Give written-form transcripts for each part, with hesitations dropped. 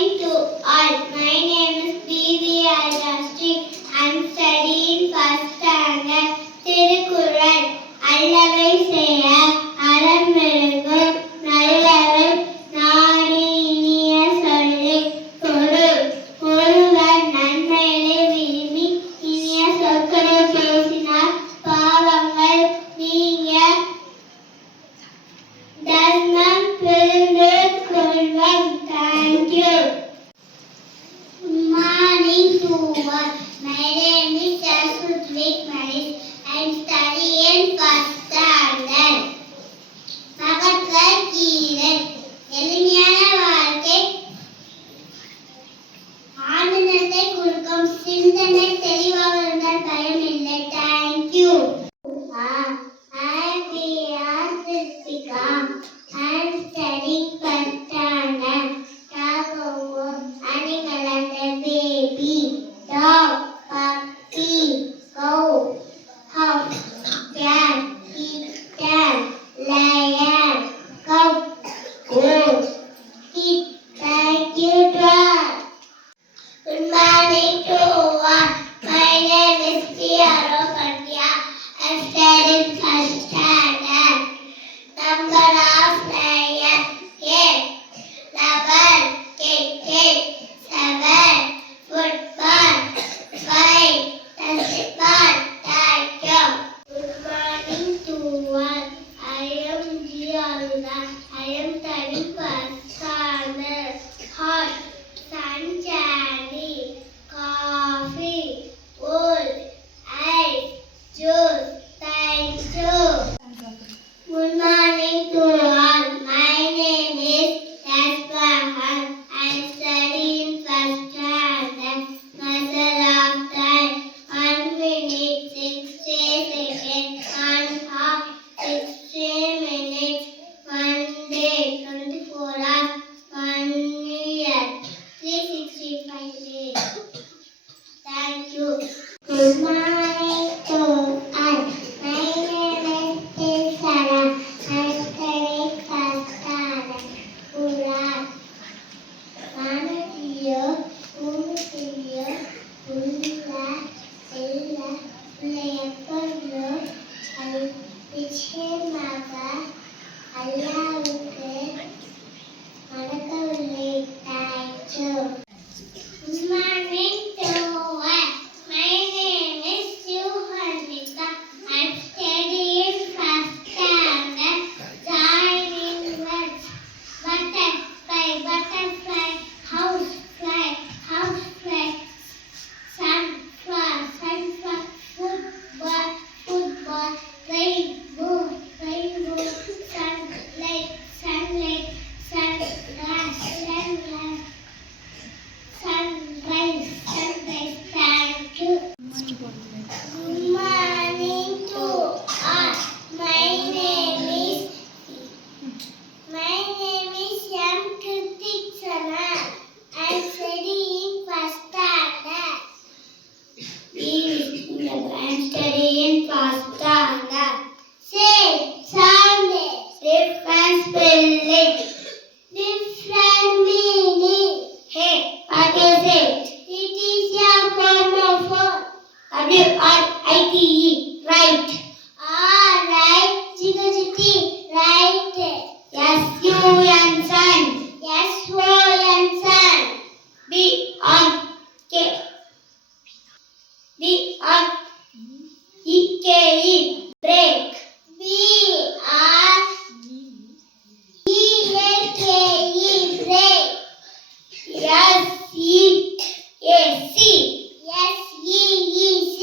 morning to all. My name is B.V. Alastri. I am studying first standard. Thirukkural அல்லவை செய்ய அறமெழுகு நல்லவை நாடி இனிய சொல்லி பொருள் ஒருவர் நன்மையை விரும்பி இனிய சொற்களை பேசினார் பாவங்கள் நீங்க தர்மம் புரிந்து கொள்வோம். Thank you. Good morning to all. My name is Saraswati Manish. I am studying first standard. Bhagavad Gita எளிமையான வாழ்க்கை ஆனந்தத்தை கொடுக்கும். சிந்தனை தெளிவாக இருந்தால் பயம் இல்லை. Thank you. I am Priya. I am studying first standard. Dog, animal and a baby. Dog, puppy, cow, house, cat, kitten, lion, cow, goat, kid. Thank you, dog. Good morning to all. My name is Tiaro Pandya. I am studying first standard. Number of lions, 8. 11, cricket, 7, football, 5, basketball. Thank you. Good morning to all. I am Gianna. I am studying first standard. Hot, sunshine, coffee, wool, ice, juice. Thank you. Good morning to all. My name is Yaspahan. I am studying first standard. Measure of time 1 minute 60 seconds. 1 hour 60 minutes. 1 day 24 hours. 1 year 365 days. Thank you. Good morning to all. My name is Sarah. I am studying first standard. Quran. வானத்திலோ பூமியிலோ உள்ள எல்லா எப்பொழுதோ நிச்சயமாக அல்லாஹ்வுக்கு மறக்கவில்லை. Thank you. Good morning to all. My name is Suharnika. I am studying first standard. Joining words. Butterfly, butterfly, housefly, housefly, sunflower, sunflower, football, football, rainbow, rainbow, sunlight, sunlight, sunglass, sunglass, sunrise, sunrise. Thank you. Good morning to all. My name is M. Kritik Sana. I am studying first standard. I am studying first standard. Say, Sunday, different spelling, different meaning. Hey, what is it? It is a homophone. W-R-I-T-E, right. Right, Chigajiti, right. S-U-N, sun. S-O-N, sun. B-R-K. B-R-E-K-E, break. B-R-E-A-K-E, break. S-E-A-C. S-E-E-C.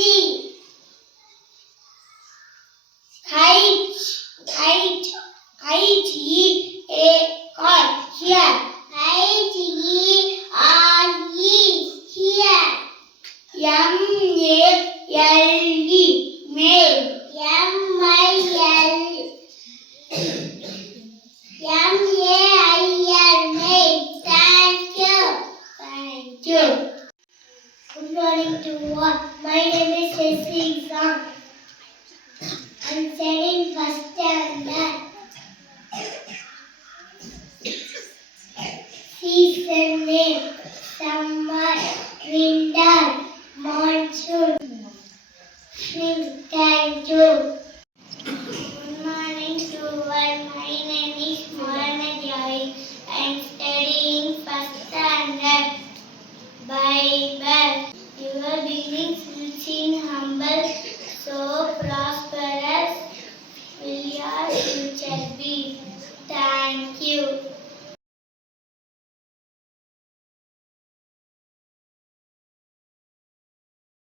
Kite, kite, kite, E-A-R, here. Kite, E-R-E, here. M-A-L-E, male. M-I-L, M-A-I-L, male. Thank you. Thank you. Good morning to all. My name is Cecily Zhang. I am studying first standard. Thank you. Good morning to all. My name is Moana Javi. I am studying first standard. Bible. Your beginnings will seem humble, so prosperous will your future be. Thank you.